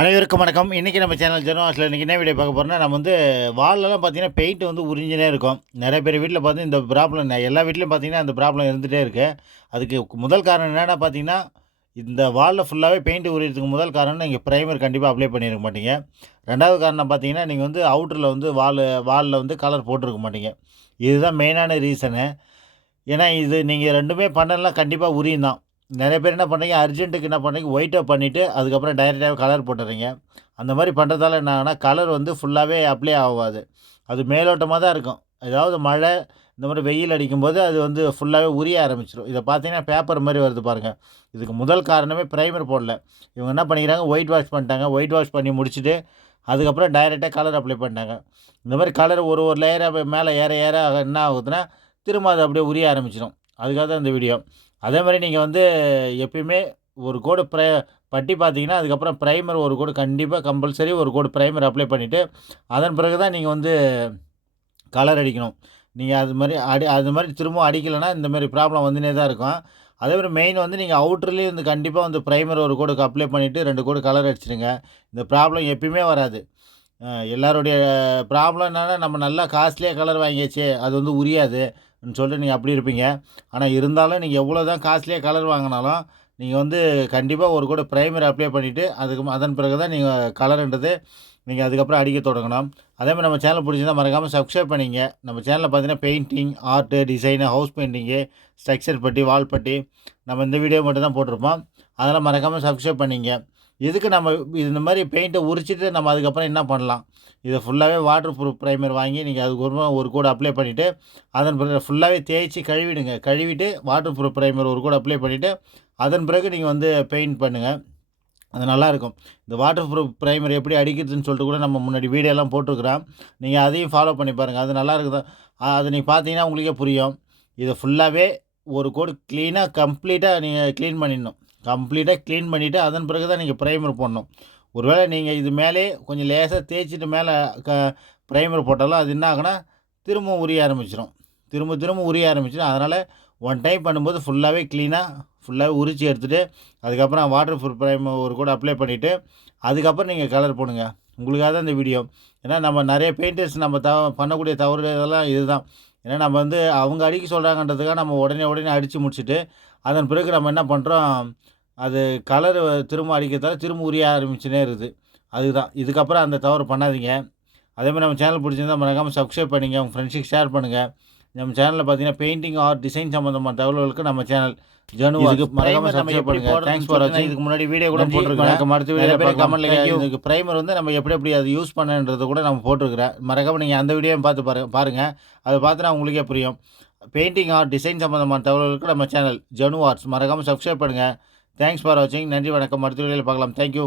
அனைவருக்கும் வணக்கம். இன்றைக்கி நம்ம சேனல் ஜெனவாஸில் இன்றைக்கி என்ன வீடியோ பார்க்க போகிறோம்னா நம்ம வந்து வால்லலாம் பார்த்தீங்கன்னா பெயிண்ட் வந்து உறிஞ்சினே இருக்கும். நிறைய பேர் வீட்டில் பார்த்து இந்த ப்ராப்ளம் எல்லா வீட்லேயும் பார்த்தீங்கன்னா அந்த ப்ராப்ளம் இருந்துகிட்டே இருக்குது அதுக்கு முதல் காரணம் என்னென்னா பார்த்தீங்கன்னா இந்த வாலில் ஃபுல்லாகவே பெயிண்ட் உரியறதுக்கு முதல் காரணம் நீங்கள் ப்ரைமர் கண்டிப்பாக அப்ளை பண்ணியிருக்க மாட்டீங்க. ரெண்டாவது காரணம் பார்த்தீங்கன்னா நீங்கள் வந்து அவுட்டரில் வந்து வால் வாலில் வந்து கலர் போட்டிருக்க மாட்டீங்க. இதுதான் மெயினான ரீசனு ஏன்னா இது நீங்கள் ரெண்டுமே பண்ணலாம் கண்டிப்பாக உரியும் தான். நிறைய பேர் என்ன பண்ணுறீங்க அர்ஜென்ட்டுக்கு என்ன பண்ணுறீங்க ஒயிட்டாக பண்ணிவிட்டு அதுக்கப்புறம் டைரெக்டாகவே கலர் போட்டுறீங்க. அந்த மாதிரி பண்ணுறதால என்ன கலர் வந்து ஃபுல்லாகவே அப்ளை ஆகாது. அது மேலோட்டமாக தான் இருக்கும். ஏதாவது மழை இந்த மாதிரி வெயில் அடிக்கும்போது அது வந்து ஃபுல்லாகவே உரிய ஆரம்பிச்சிடும் இதை பார்த்தீங்கன்னா பேப்பர் மாதிரி வருது பாருங்கள் இதுக்கு முதல் காரணமே ப்ரைமர் போடல. இவங்க என்ன பண்ணிக்கிறாங்க ஒயிட் வாஷ் பண்ணிட்டாங்க. ஒயிட் வாஷ் பண்ணி முடிச்சுட்டு அதுக்கப்புறம் டைரெக்டாக கலர் அப்ளை பண்ணிட்டாங்க. இந்த மாதிரி கலர் ஒரு ஒரு லேயராக மேலே ஏற ஏற என்ன ஆகுதுன்னா திரும்ப அது அப்படியே உரிய ஆரம்பிச்சிடும் அதுக்காக தான் இந்த வீடியோ அதே மாதிரி நீங்கள் வந்து எப்பயுமே ஒரு கோடு ப்ரை பட்டி பார்த்தீங்கன்னா அதுக்கப்புறம் ப்ரைமர் ஒரு கோடு கண்டிப்பாக கம்பல்சரி ஒரு கோடு ப்ரைமர் அப்ளை பண்ணிவிட்டு அதன் பிறகு தான் நீங்கள் வந்து கலர் அடிக்கணும். நீங்கள் அது மாதிரி அடி அது மாதிரி திரும்பவும் அடிக்கலைன்னா இந்த மாதிரி ப்ராப்ளம் வந்துனே தான் இருக்கும். அதே மாதிரி மெயின் வந்து நீங்கள் அவுட்டர்லேயும் வந்து கண்டிப்பாக வந்து ப்ரைமர் ஒரு கோடுக்கு அப்ளை பண்ணிவிட்டு ரெண்டு கோடு கலர் அடிச்சிடுங்க. இந்த ப்ராப்ளம் எப்பயுமே வராது. எல்லாருடைய ப்ராப்ளம் என்னென்னா நம்ம நல்லா காஸ்ட்லியாக கலர் வாங்கியாச்சு அது வந்து உரியாது. சொல்லிட்டு நீங்கள் அப்படி இருப்பீங்க. ஆனால் இருந்தாலும் நீங்கள் எவ்வளோ தான் காஸ்ட்லியாக கலர் வாங்கினாலும் நீங்கள் வந்து கண்டிப்பாக ஒரு கூட ப்ரைமர் அப்ளை பண்ணிவிட்டு அதுக்கு அதன் பிறகு தான் நீங்கள் கலருன்றது நீங்கள் அதுக்கப்புறம் அடிக்க தொடங்கணும். அதே மாதிரி நம்ம சேனல் பிடிச்சிருந்தால் மறக்காமல் சப்ஸ்கிரைப் பண்ணிங்க. நம்ம சேனலில் பார்த்தீங்கன்னா painting art design house painting structure putty wall putty நம்ம இந்த வீடியோ மட்டும் தான் போட்டிருப்போம். அதெல்லாம் மறக்காமல் சப்ஸ்கிரைப் பண்ணிங்க. இதுக்கு நம்ம இந்த மாதிரி பெயிண்ட்டை உரிச்சிட்டு நம்ம அதுக்கப்புறம் என்ன பண்ணலாம்? இதை ஃபுல்லாகவே வாட்டர் ப்ரூஃப் ப்ரைமர் வாங்கி நீங்கள் அதுக்கு ஒரு ஒரு கூட அப்ளை பண்ணிவிட்டு அதன் பிறகு ஃபுல்லாகவே தேய்ச்சி கழுவிடுங்க. கழுவிட்டு வாட்டர் ப்ரூஃப் ப்ரைமர் ஒரு கூட அப்ளை பண்ணிவிட்டு அதன் பிறகு நீங்கள் வந்து பெயிண்ட் பண்ணுங்கள் அது நல்லாயிருக்கும். இந்த வாட்டர் ப்ரூஃப் ப்ரைமர் எப்படி அடிக்கிறதுன்னு சொல்லிட்டு கூட நம்ம முன்னாடி வீடியோலாம் போட்டிருக்கிறோம். நீங்கள் அதையும் ஃபாலோ பண்ணி பாருங்கள் அது நல்லா இருக்குது அதை நீங்கள் பார்த்தீங்கன்னா உங்களுக்கே புரியும். இதை ஃபுல்லாகவே ஒரு கோடு க்ளீனாக கம்ப்ளீட்டாக நீங்கள் க்ளீன் பண்ணிடணும். கம்ப்ளீட்டாக க்ளீன் பண்ணிவிட்டு அதன் பிறகு தான் நீங்கள் ப்ரைமர் போடணும். ஒருவேளை நீங்கள் இது மேலே கொஞ்சம் லேசாக தேய்ச்சிட்டு மேலே க ப்ரைமர் போட்டாலும் அது என்ன ஆகுனா திரும்ப உரிய ஆரம்பிச்சிடும் திரும்ப திரும்ப உரிய ஆரம்பிச்சிடும் அதனால் ஒன் டைம் பண்ணும்போது ஃபுல்லாகவே க்ளீனாக ஃபுல்லாகவே உரித்து எடுத்துகிட்டு அதுக்கப்புறம் வாட்டர் ப்ரூஃப் ப்ரைமர் ஒரு கூட அப்ளை பண்ணிவிட்டு அதுக்கப்புறம் நீங்கள் கலர் போடுங்க. உங்களுக்காக தான் இந்த வீடியோ ஏன்னா நம்ம நிறைய பெயிண்டர்ஸ் நம்ம த பண்ணக்கூடிய தவறு இதெல்லாம் இதுதான். ஏன்னா நம்ம வந்து அவங்க அடிக்க சொல்கிறாங்கன்றதுக்காக நம்ம உடனே உடனே அடித்து முடிச்சுட்டு அதன் பிறகு நம்ம என்ன பண்ணுறோம் அது கலர் திரும்ப அடிக்கிறதால திரும்ப உரிய ஆரம்பிச்சுனே இருக்குது. அதுதான். இதுக்கப்புறம் அந்த தவறு பண்ணாதீங்க. அதே மாதிரி நம்ம சேனல் பிடிச்சிருந்தால் மறக்காமல் சப்ஸ்கிரைப் பண்ணிங்க. உங்கள் ஃப்ரெண்ட்ஸுக்கு ஷேர் பண்ணுங்கள் நம்ம சேனலில் பார்த்தீங்கன்னா பெயிண்டிங் ஆர் டிசைன் சம்மந்தமான தகவல்களுக்கு நம்ம சேனல் ஜனு இதுக்கு மறக்காம சப்ஸ்கிரைப் பண்ணுங்க. தேங்க்ஸ் ஃபார் வாட்சிங் இதுக்கு முன்னாடி வீடியோ கூட போட்டிருக்கேன் அடுத்த வீடியோ கமெண்ட்ல இதுக்கு பிரைமர் வந்து நம்ம எப்படி எப்படி அது யூஸ் பண்ணுன்றது கூட நம்ம போட்டிருக்கிறேன். மறக்காம நீங்கள் அந்த வீடியோவும் பார்த்து பாருங்க. பாருங்கள் அதை பார்த்துனா உங்களுக்கே புரியும். பெயிண்டிங் ஆர் டிசைன் சம்மந்தமான தகவல்களுக்கு நம்ம சேனல் ஜனு ஆர்ட்ஸ் மறக்காமல் சப்ஸ்கிரைப் பண்ணுங்கள் தேங்க்ஸ் ஃபார் வாட்சிங் நன்றி வணக்கம். மருத்துவர்களை பார்க்கலாம். தேங்க்யூ